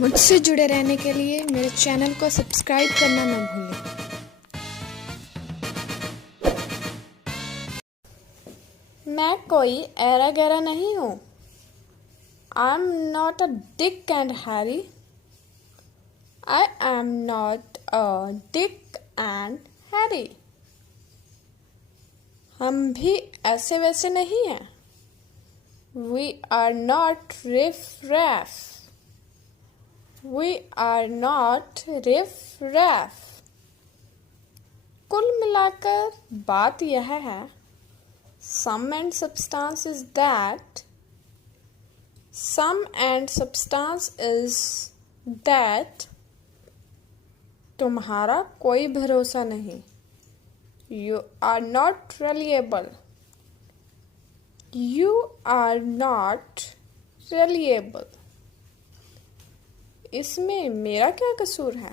मुझसे जुड़े रहने के लिए मेरे चैनल को सब्सक्राइब करना न भूलें। मैं कोई ऐरा गैरा नहीं हूँ। I am not a Dick and Harry. I am not a Dick and Harry. हम भी ऐसे वैसे नहीं हैं। We are not riff raff. We are not riff raff. कुल मिलाकर बात यह है, sum and substance is that तुम्हारा कोई भरोसा नहीं। You are not reliable. You are not reliable. इसमें मेरा क्या कसूर है?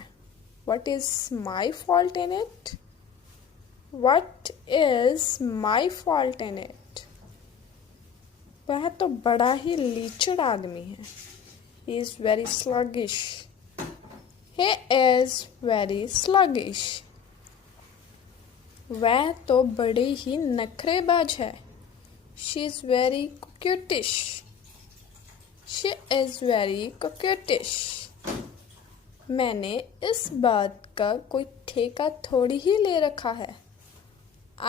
What is my fault in it? What is my fault in it? वह तो बड़ा ही लीचड़ आदमी है। He is very sluggish. He is very sluggish. वह तो बड़ी ही नखरेबाज है। She is very coquettish. She is very coquettish. मैंने इस बात का कोई ठेका थोड़ी ही ले रखा है।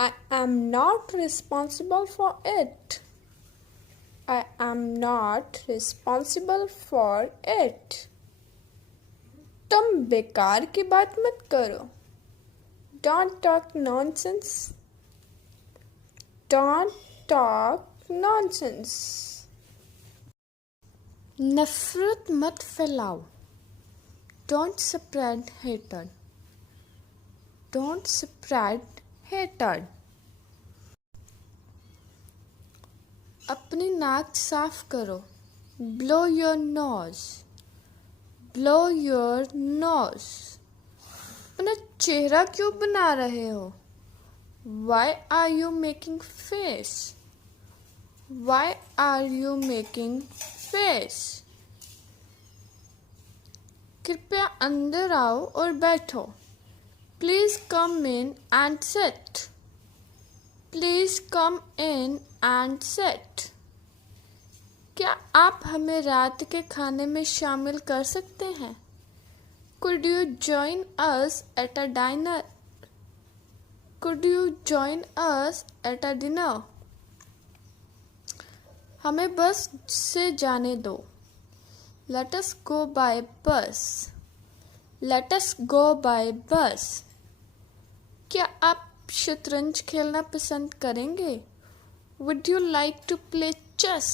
I am not responsible for it. I am not responsible for it. तुम बेकार की बात मत करो। Don't talk nonsense. Don't talk nonsense. नफरत मत फैलाओ। Don't spread hatred. Don't spread hatred. अपनी नाक साफ करो। Blow your nose. Blow your nose. अपना चेहरा क्यों बना रहे हो? Why are you making face? Why are you making face? कृपया अंदर आओ और बैठो। Please come in and sit. Please come in and sit. क्या आप हमें रात के खाने में शामिल कर सकते हैं? Could you join us at a dinner? Could you join us at a dinner? हमें बस से जाने दो। Let us go by bus. Let us go by bus. क्या आप शतरंज खेलना पसंद करेंगे? Would you like to play chess?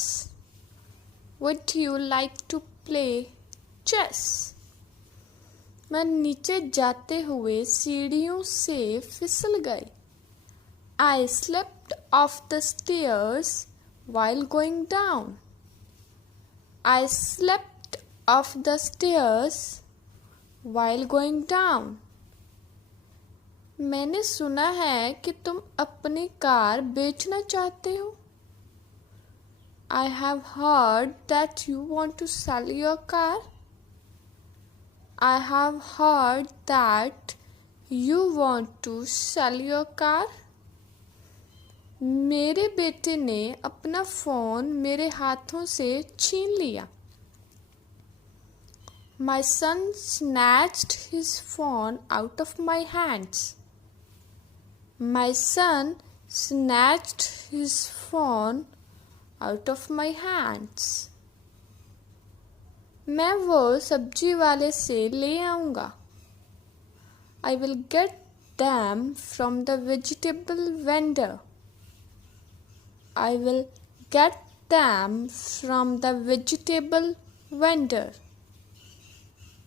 Would you like to play chess? मैं नीचे जाते हुए सीढ़ियों से फिसल गई। I slipped off the stairs while going down. I slipped off the stairs while going down. मैंने सुना है कि तुम अपनी कार बेचना चाहते हो। I have heard that you want to sell your car. I have heard that you want to sell your car. मेरे बेटे ने अपना फ़ोन मेरे हाथों से छीन लिया। My son snatched his phone out of my hands. My son snatched his phone out of my hands. मैं वो सब्जी वाले से ले आऊँगा। I will get them from the vegetable vendor. I will get them from the vegetable vendor.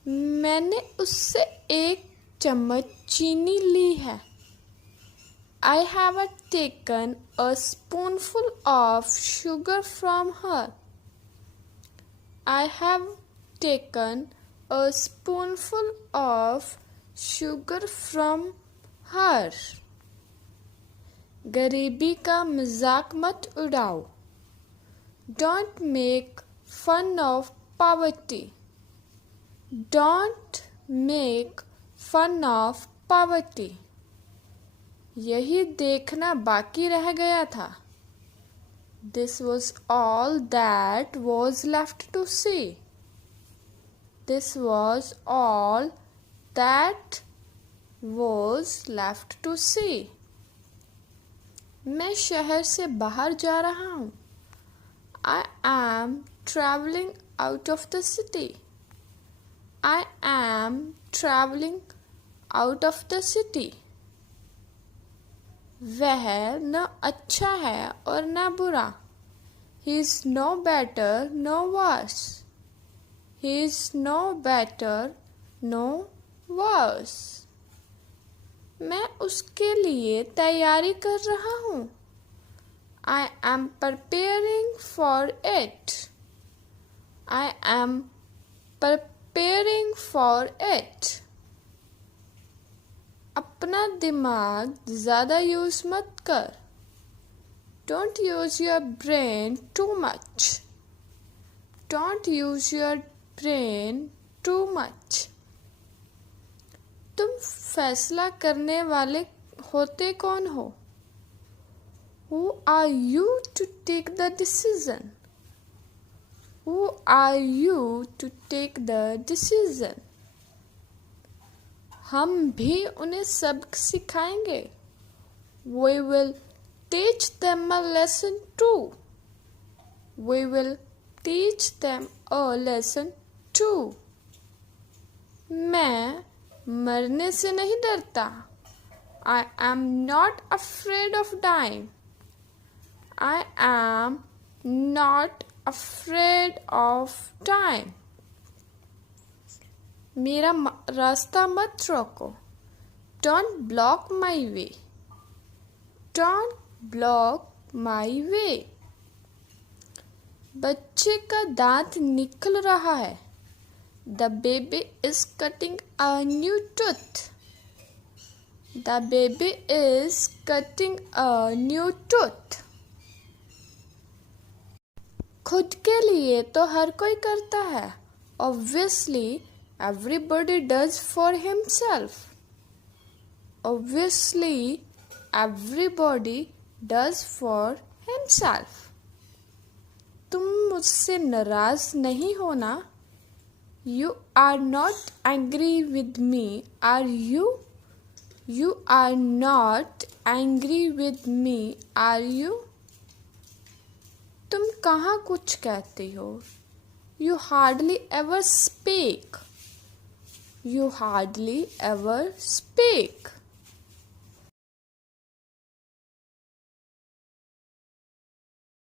मैंने उससे 1 चम्मच चीनी ली है। I have taken a spoonful of sugar from her. I have taken a spoonful of sugar from her. गरीबी का मजाक मत उड़ाओ। Don't make fun of poverty. Don't make fun of poverty. यही देखना बाकी रह गया था. This was all that was left to see. This was all that was left to see. मैं शहर से बाहर जा रहा हूँ. I am traveling out of the city. I am traveling out of the city. वह न अच्छा है और न बुरा. He is no better, no worse. He is no better, no worse. मैं उसके लिए तैयारी कर रहा हूँ. I am preparing for it. I am preparing for it. अपना दिमाग ज़्यादा यूज़ मत कर. Don't use your brain too much. Don't use your brain too much. तुम फैसला करने वाले होते कौन हो? Who are you to take the decision? Who are you to take the decision? हम भी उन्हें सबक सिखाएंगे. We will teach them a lesson too. We will teach them a lesson too. मैं मरने से नहीं डरता. I am not afraid of dying. I am not afraid of dying. मेरा रास्ता मत रोको. Don't block my way. Don't block my way. बच्चे का दांत निकल रहा है. The baby is cutting a new tooth. The baby is cutting a new tooth. खुद के लिए तो हर कोई करता है. Obviously, everybody does for himself. Obviously, everybody does for himself. तुम मुझसे नाराज नहीं होना. You are not angry with me, are you? You are not angry with me, are you? तुम कहाँ कुछ कहती हो? You hardly ever speak. You hardly ever speak.